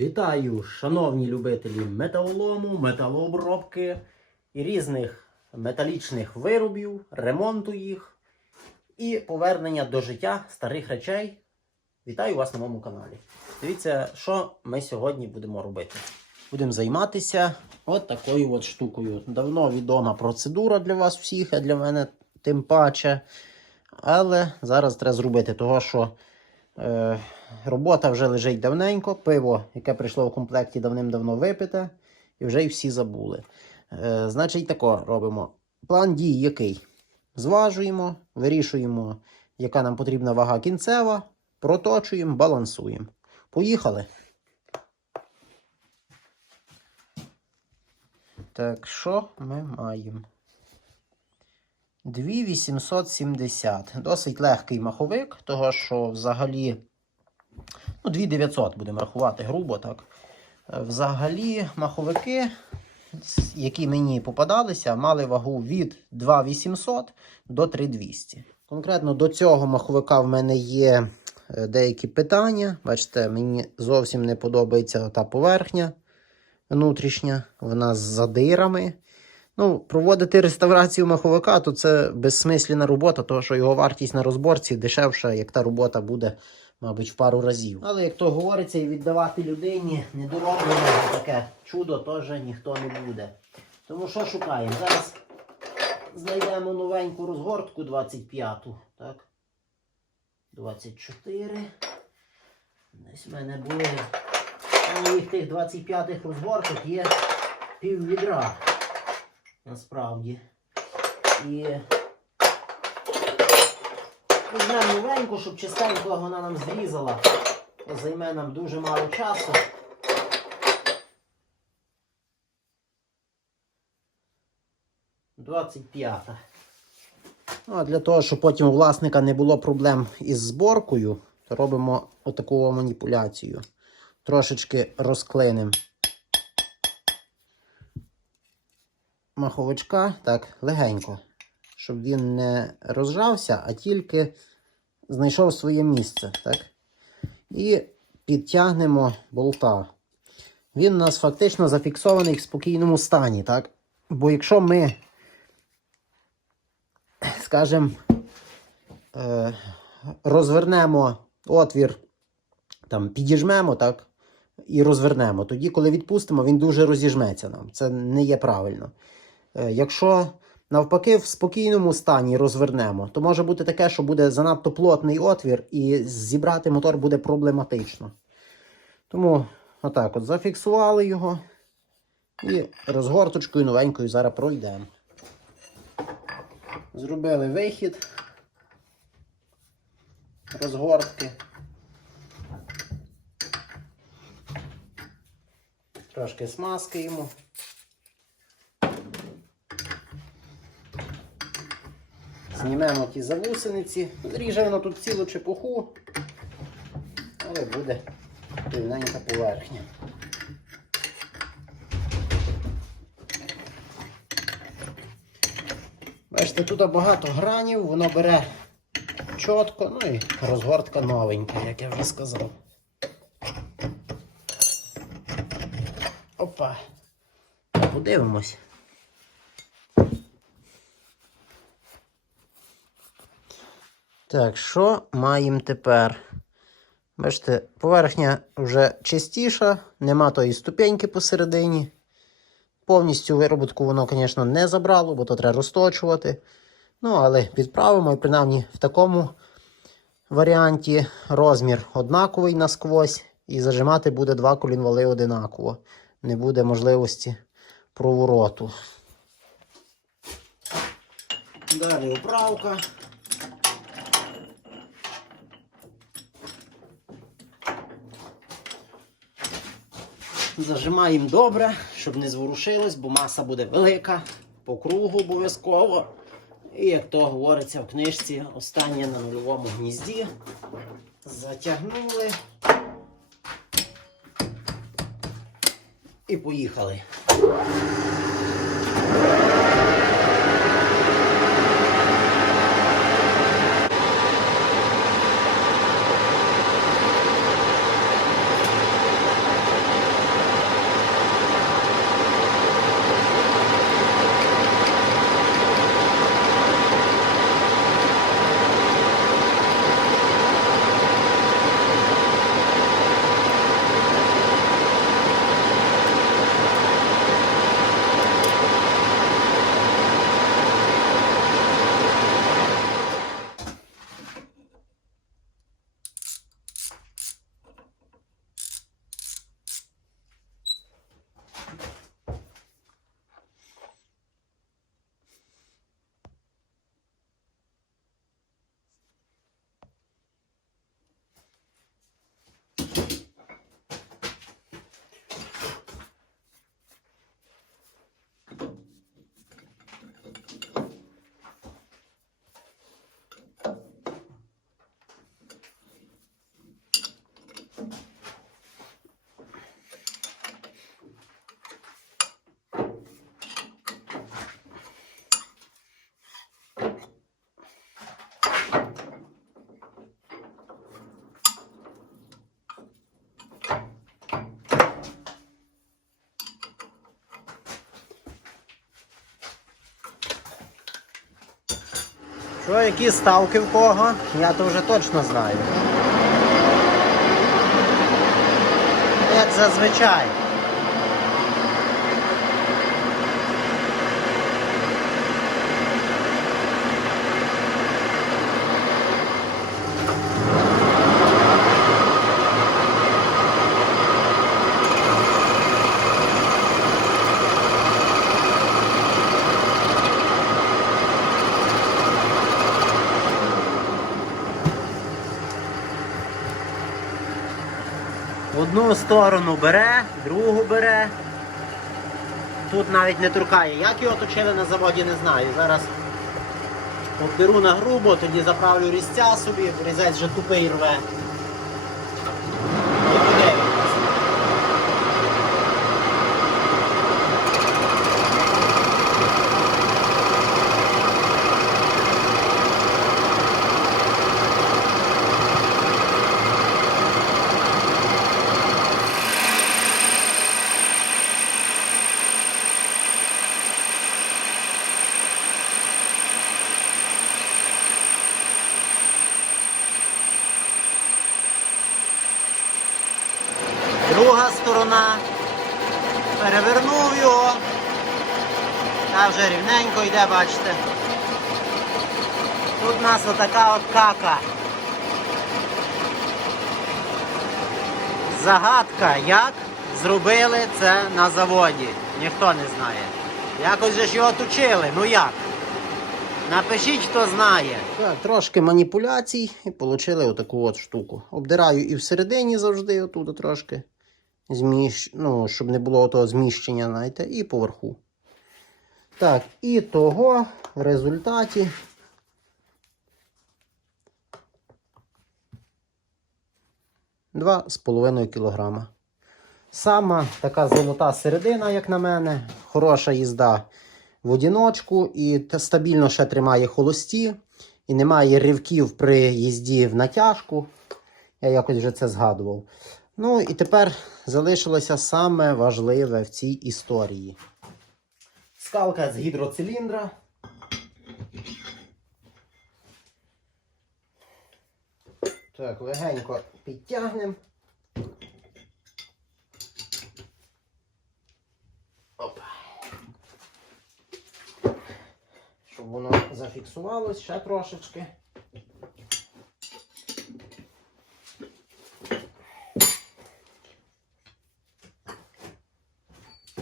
Вітаю, шановні любителі металолому, металообробки і різних металічних виробів, ремонту їх і повернення до життя старих речей. Вітаю вас на моєму каналі. Дивіться, що ми сьогодні будемо робити. Будемо займатися от такою от штукою. Давно відома процедура для вас всіх, а для мене тим паче. Але зараз треба зробити того, що робота вже лежить давненько, пиво, яке прийшло в комплекті давним-давно випите, і вже й всі забули. Е, значить, тако робимо. План дій який? Зважуємо, вирішуємо, яка нам потрібна вага кінцева, проточуємо, балансуємо. Поїхали. Так, що ми маємо? 2870. Досить легкий маховик, того що взагалі. Ну, 2900 будемо рахувати грубо так. Взагалі, маховики, які мені попадалися, мали вагу від 2800 до 3200. Конкретно до цього маховика в мене є е, деякі питання. Бачите, мені зовсім не подобається та поверхня внутрішня, вона з задирами. Ну, проводити реставрацію маховика, то це безсмислена робота, тому що його вартість на розборці дешевша, як та робота буде, мабуть, в пару разів. Але як то говориться, і віддавати людині недороблене таке чудо теж ніхто не буде. Тому що шукаємо? Зараз знайдемо новеньку розгортку 25-ту. Так. 24. Десь в мене були. Моїх тих 25-х розгорток є пів відра насправді. І візьмемо новеньку, щоб чистенько вона нам зрізала. Займе нам дуже мало часу. Двадцять п'ята. Ну, для того, щоб потім у власника не було проблем із зборкою, то робимо отаку маніпуляцію. Трошечки розклинемо маховичка так легенько, щоб він не розжався, а тільки знайшов своє місце. Так? І підтягнемо болта. Він у нас фактично зафіксований в спокійному стані. Так? Бо якщо ми, скажімо, е, розвернемо отвір, там, підіжмемо, так? І розвернемо. Тоді, коли відпустимо, він дуже розіжметься нам. Це не є правильно. Е, Якщо навпаки в спокійному стані розвернемо, то може бути таке, що буде занадто плотний отвір, і зібрати мотор буде проблематично. Тому отак от зафіксували його і розгорточкою новенькою зараз пройдемо. Зробили вихід розгортки. Трошки смазки йому. Знімемо ті завусениці. Ріже воно тут цілу чепуху, але буде рівненька поверхня. Бачите, тут багато гранів, воно бере чітко, ну і розгортка новенька, як я вже сказав. Опа. Подивимось. Так, що маємо тепер? Бачите, поверхня вже чистіша, нема тої ступеньки посередині. Повністю вироботку воно, звісно, не забрало, бо то треба розточувати. Ну, але підправимо і принаймні в такому варіанті розмір однаковий насквозь, і зажимати буде два колінвали одинаково. Не буде можливості провороту. Далі управка. Зажимаємо добре, щоб не зворушилось, бо маса буде велика, по кругу обов'язково. І як то говориться в книжці, останнє на нульовому гнізді. Затягнули. І поїхали. Що, які ставки в кого? Я то вже точно знаю. Як зазвичай. Одну сторону бере, другу бере. Тут навіть не туркає. Як його точили на заводі, не знаю. Зараз обдеру на грубо, тоді заправлю різця собі, різець вже тупий рве. І подивимось. Друга. Перевернув його. Та вже рівненько йде, бачите. Тут у нас отака от кака. Загадка, як зробили це на заводі. Ніхто не знає. Якось же ж його точили. Ну як? Напишіть, хто знає. Так, трошки маніпуляцій і отримали отаку от штуку. Обдираю і всередині завжди отут трошки. Зміщ... Ну, щоб не було того зміщення, знаєте, і поверху. Так, і того в результаті. Два з половиною кілограма. Сама така золота середина, як на мене. Хороша їзда в одіночку і стабільно ще тримає холості. І немає ривків при їзді в натяжку. Я якось вже це згадував. Ну і тепер залишилося саме важливе в цій історії. Скалка з гідроциліндра. Так, легенько підтягнемо. Опа. Щоб воно зафіксувалось ще трошечки.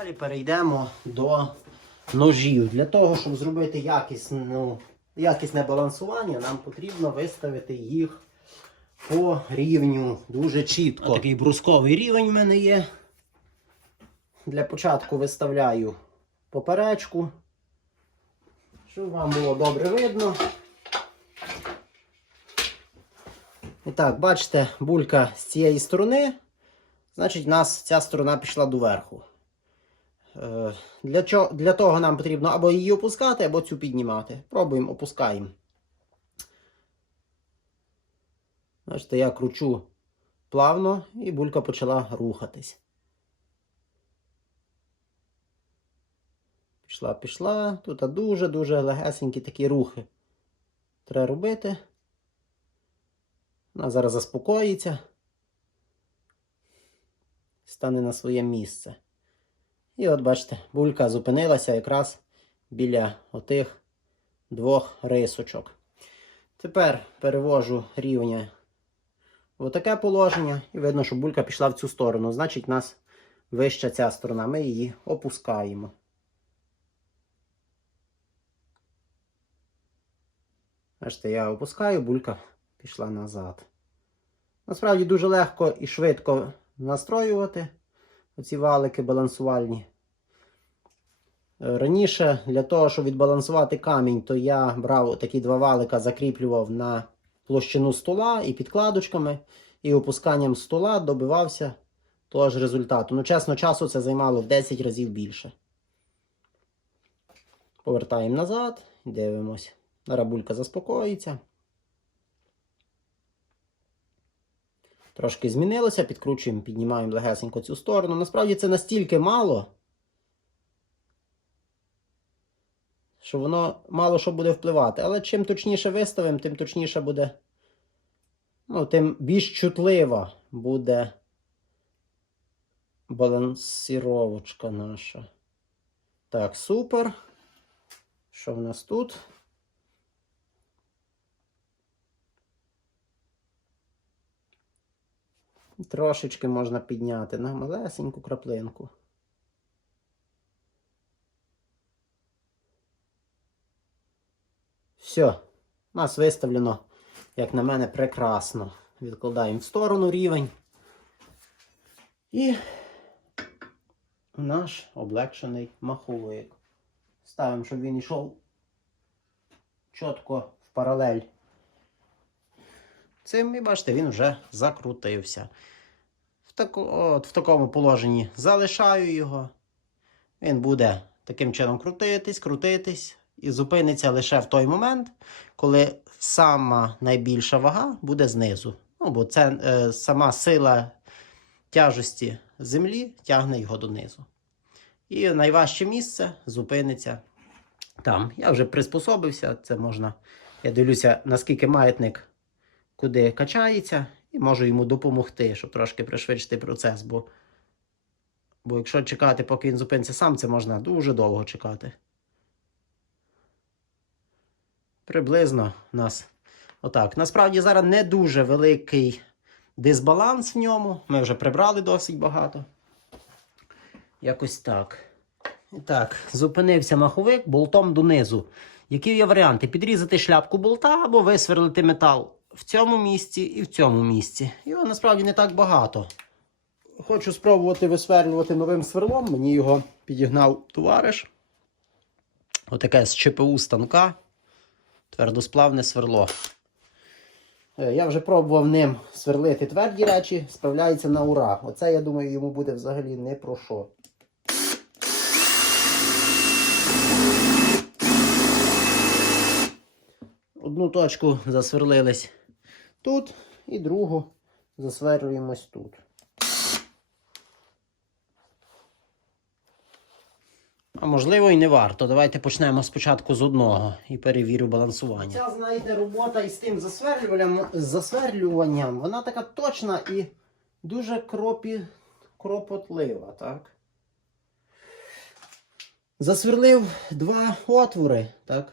Далі перейдемо до ножів. Для того, щоб зробити якісну, якісне балансування, нам потрібно виставити їх по рівню дуже чітко. Такий брусковий рівень в мене є. Для початку виставляю поперечку, щоб вам було добре видно. І так, бачите, булька з цієї сторони, значить, у нас ця сторона пішла доверху. Е, Для, чого, для того нам потрібно або її опускати, або цю піднімати. Пробуємо, опускаємо. Бачите, я кручу плавно і булька почала рухатись. Пішла, пішла. Тут дуже-дуже легесенькі такі рухи. Треба робити. Вона зараз заспокоїться. Стане на своє місце. І от бачите, булька зупинилася якраз біля отих двох рисочок. Тепер перевожу рівня в отаке положення, і видно, що булька пішла в цю сторону. Значить, у нас вища ця сторона. Ми її опускаємо. Бачите, я опускаю, булька пішла назад. Насправді дуже легко і швидко настроювати оці валики балансувальні. Е, Раніше для того, щоб відбалансувати камінь, то я брав такі два валика, закріплював на площину стола і підкладочками, і опусканням стола добивався того ж результату. Ну, чесно, часу це займало в 10 разів більше. Повертаємо назад, дивимось. Рабулька заспокоїться. Трошки змінилося, підкручуємо, піднімаємо легесенько цю сторону. Насправді це настільки мало, що воно мало що буде впливати. Але чим точніше виставимо, тим точніше буде. Ну, тим більш чутлива буде балансіровочка наша. Так, супер. Що в нас тут? Трошечки можна підняти на малесеньку краплинку. Все, у нас виставлено, як на мене, прекрасно. Відкладаємо в сторону рівень. І наш облегшений маховик. Ставимо, щоб він йшов чітко в паралель. Цим, і бачите, він вже закрутився. В, таку, от, в такому положенні залишаю його. Він буде таким чином крутитись, крутитись і зупиниться лише в той момент, коли сама найбільша вага буде знизу. Ну, бо це е, сама сила тяжесті землі тягне його донизу. І найважче місце зупиниться там. Я вже приспособився, це можна. Я дивлюся, наскільки маятник куди качається, і можу йому допомогти, щоб трошки пришвидшити процес. Бо, бо якщо чекати, поки він зупиниться сам, це можна дуже довго чекати. Приблизно у нас отак. Насправді зараз не дуже великий дисбаланс в ньому. Ми вже прибрали досить багато. Якось так. І так, зупинився маховик болтом донизу. Які є варіанти? Підрізати шляпку болта або висверлити метал в цьому місці і в цьому місці. Його насправді не так багато. Хочу спробувати висверлювати новим сверлом. Мені його підігнав товариш. Отаке з ЧПУ станка. Твердосплавне сверло. Е, Я вже пробував ним сверлити тверді речі, справляється на ура. Оце, я думаю, йому буде взагалі не про що. Одну точку засверлились тут і другу засверлюємось тут. А можливо і не варто. Давайте почнемо спочатку з одного і перевірю балансування. Ця, знаєте, робота із тим засверлюванням, засверлюванням, вона така точна і дуже кропі, кропотлива, так? Засверлив два отвори, так?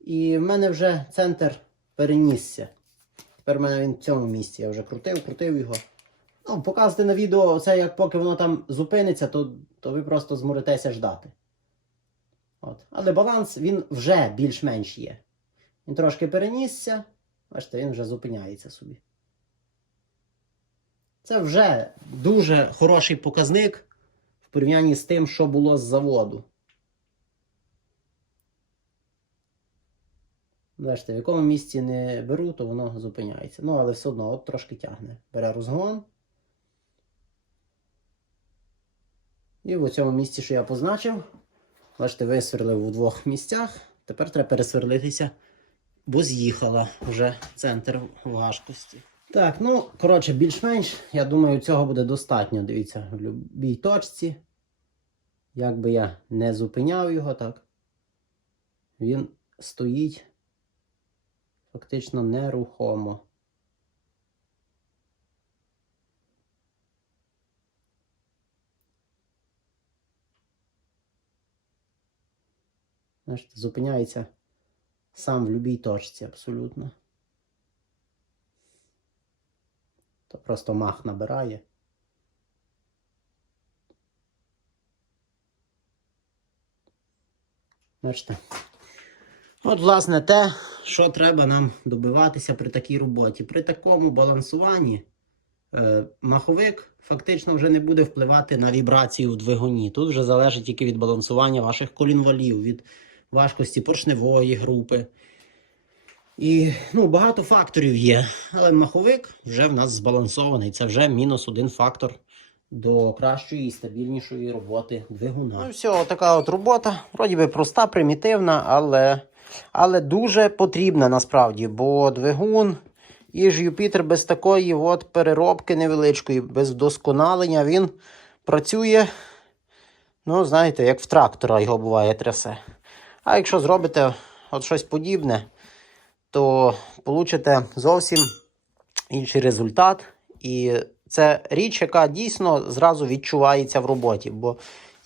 І в мене вже центр перенісся. Тепер в мене він в цьому місці. Я вже крутив, крутив його. Ну, показувати на відео це як поки воно там зупиниться, то, то ви просто зморитеся ждати. От. Але баланс він вже більш-менш є. Він трошки перенісся. Бачите, він вже зупиняється собі. Це вже дуже хороший показник в порівнянні з тим, що було з заводу. Бачите, в якому місці не беру, то воно зупиняється. Ну, але все одно от трошки тягне. Бере розгон. І в цьому місці, що я позначив, бачите, висверлив у двох місцях. Тепер треба пересверлитися, бо з'їхала вже центр важкості. Так, ну, коротше, більш-менш, я думаю, цього буде достатньо. Дивіться, в будь-якій точці. Як би я не зупиняв його, так, він стоїть фактично нерухомо. Знаєте, зупиняється сам в будь-якій точці абсолютно. То просто мах набирає. Бачите? От, власне, те, що треба нам добиватися при такій роботі. При такому балансуванні е, маховик фактично вже не буде впливати на вібрацію в двигуні. Тут вже залежить тільки від балансування ваших колінвалів, від важкості поршневої групи. І ну, багато факторів є. Але маховик вже в нас збалансований. Це вже мінус один фактор до кращої і стабільнішої роботи двигуна. Ну, все, така от робота. Вроді би проста, примітивна, але, але дуже потрібна насправді, бо двигун і ж Юпітер без такої от переробки невеличкої, без вдосконалення, він працює, ну, знаєте, як в трактора його буває трясе. А якщо зробите от щось подібне, то получите зовсім інший результат. І це річ, яка дійсно зразу відчувається в роботі. Бо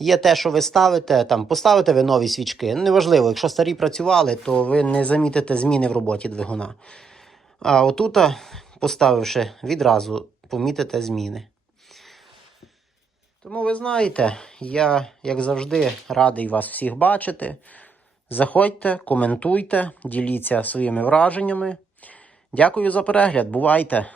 є те, що ви ставите, там поставите ви нові свічки. Неважливо, якщо старі працювали, то ви не замітите зміни в роботі двигуна. А отут, поставивши, відразу помітите зміни. Тому ви знаєте, я, як завжди, радий вас всіх бачити. Заходьте, коментуйте, діліться своїми враженнями. Дякую за перегляд. Бувайте!